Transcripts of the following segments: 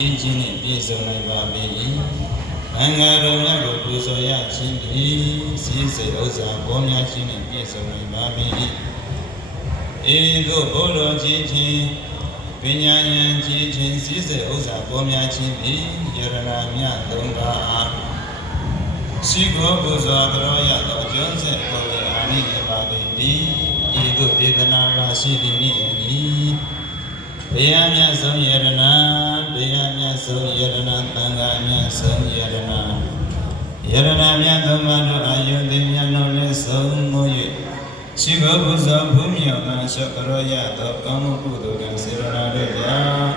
ခြင်းနှင့်ပြည့်စုံနိုင်ပါ၏အင်္ဂါတော်မြတ်ကိုပူဇော်ရခြင်းသည်စည်းစိမ်ဥစ္စာပေါ်များခြင်းနှင့်ပြည့်စုံနိုင်ပါ၏ဧသို့ဘုရောခြင်းချင်းပညာဉာဏ်ခြင်းချင်းစည်းစိမ်ဥစ္စာပေါ်များခြင်းသည်ယရဏမြတ်သုံးပါးရှိခိုးပူဇော်တော်ရသောကျွမ်းဆက်ပေါ်ရအာနိသပါတိဤသို့ဒေသနာရာရှိသည်နှင့်အညီဘုရားမြတ်ဆုံးယရဏတရားမြတ်ဆုံးယရဏသံဃာမြတ်ဆုံးယရဏမြတ်သုံးပါးတို့အာယုန်သိမြတ်တော်လည်းဆုံးမို့၍ရှိခိုးပူဇော်ဘုမြောက်သောရှောရောရသောကောင်းမှုကုသိုလ်ကံစေရနာတို့ကြောင့်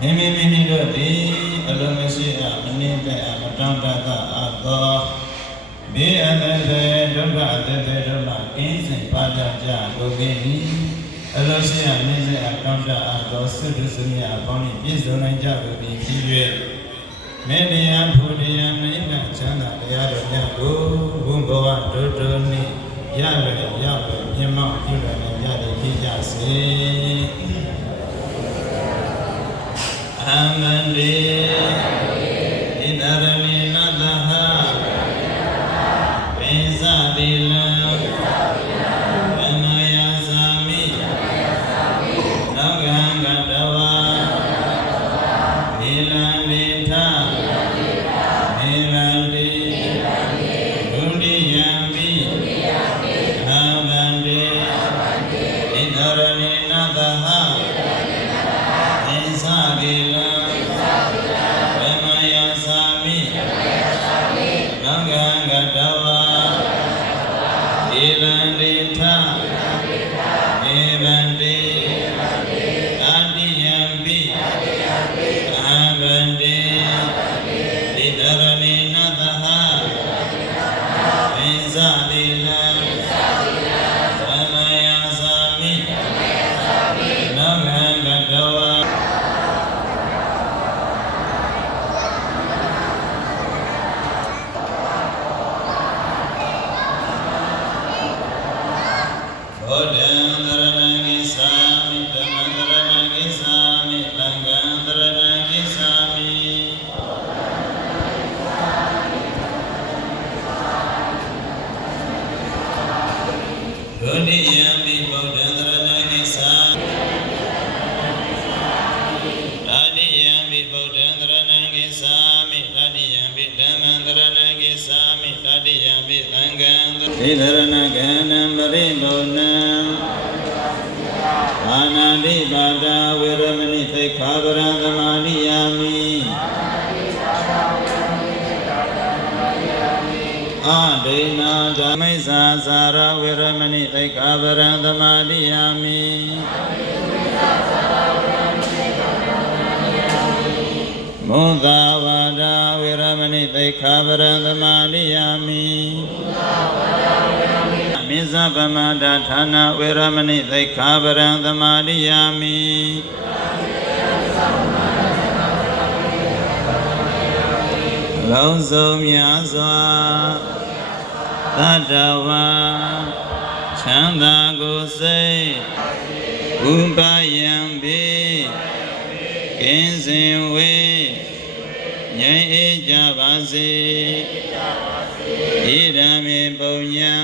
မိမိတို့သည်အလုံးမရှိအမနည်းပဲအမတောင့်တအပ်သောဘေးအန္တရာယ်ဒုက္ခအသက်တို့မှကင်းစင်ပါကြကုန်၏အလုံးရှိအနည်းစေအတောင့်တအပ်သောသုဒ္ဓစုမြတ်အပေါင်းနှင့်ပြည့်စုံနိုင်ကြပြီဖြစ်၍မေတ္တာဘုရားနိဗ္ဗာန်ချမ်းသာတရားတော်များကိုဘုံဘဝတို့နှင့်ရရမြတ်မောက်ပြုနိုင်ကြသည်ဖြစ်ကြစေအမန္တေဣဒရမေနတဟပိစတိလံဝမယသာမိနောကံကတဝါဣလံဒေထမေလံတေဒုတိယံပိအမန္တေဣဒရမေနတဟပိစတိလံဝမယသာမိနောကံကတဝါဣလံဒေထမေလံတေတတိယံပိအမန္တေဣဒရမေနတဟပိစတိလံဝမယသာမိနောကံကတဝါဘောဓံသရဏံကိသာမိဓမ္မံသရဏံကိသာမိသံဃံသရဏံကိသာမိဒုတိယံပိဗုဒ္ဓံသရဏံကိသာတတိယံပိဗုဒ္ဓံသရဏံကိသာမိတတိယံပိဓမ္မံသရဏံကိသာမိတတိယံပိသံဃံသရဏံကနံပရိဘုဏ္ဏအာနာတိပါဒဝေရမဏိသိက္ခာပရံသမာဓိယာမိအာဒိနာဓမ္မိသာသာရဝေရမဏိသိက္ခာပရံသမာဓိယာမိမုဒ္ဒဝါဒဝေရမဏိသိက္ခာပရံသမာဓိယာမိမိဇဗမဒဌာနဝေရမဏိသိက္ခာပရံသမာဓိယာမိလုံးစုံများစွာသတ္တဝါချမ်းသာကိုယ်စိတ်ဥပယံပိကင်းစင်ဝေငြိမ်းအေးကြပါစေဣဒံမေပုံညာ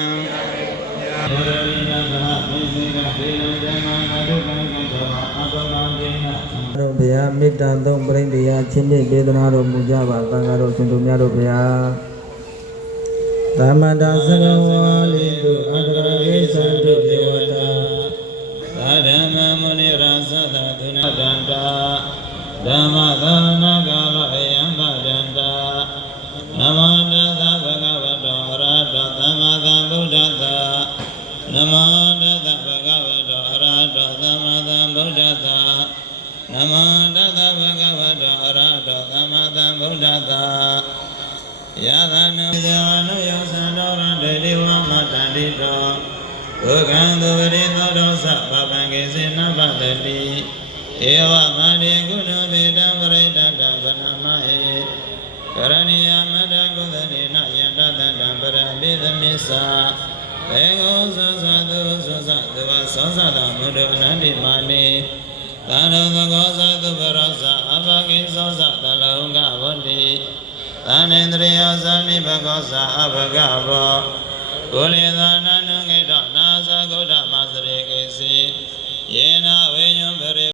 ဣဒံမေနသဟပိစိကသေနဓမ္မငါဒုက္ခံကတဝါအပမံဒေနတို့ဘုရားမေတ္တာသုံးပရိသေယချင်းမြင့်ဒေသနာတော်မူကြပါသံဃာတော်ရှင်တို့များတို့ဘုရားသမန္တာသရဝါလိတုအန္တရာေသံတုဒေဝတာသာဓမ္မမုနိရာသသသုဏဒန္တာဓမ္မသာနာကာလအယံသဒန္တာနမတသဗ္ဗဂဝတောအရဟတသမ္မာသမ္ဗုဒ္ဓတ္တနမတသဗ္ဗဂဝတောအရဟတသမ္မာသမ္ဗုဒ္ဓတ္တနမတသဗ္ဗဂဝတောအရဟတသမ္မာသမ္ဗုဒ္ဓတ္တယသနုဇဝနုယောသံတော်ရတေတိဝမတန္တိတောဒုက္ခံသူဝရိသောတောသဗ္ဗံကေစေနဗတတိဧဝမတေကုဏဗေတံပရိတတဗနမဟေကရဏီယမတကုသတိနယန္တတံပရပိသမိစ္ဆာဘေငောသောသောသူသောသတဝသောသတမုဒ္ဒအနန္တိမာနိ သာနုသကောသသုပရောဇအဘကိသောသတလောကဝတ္တိသာနေတရိယောဇနိဘကောဇအဘဂဘောကိုလေသာနာနုခေတောနာသဂုဒ္ဓမသရေကိစီယေနဝေညံပရိ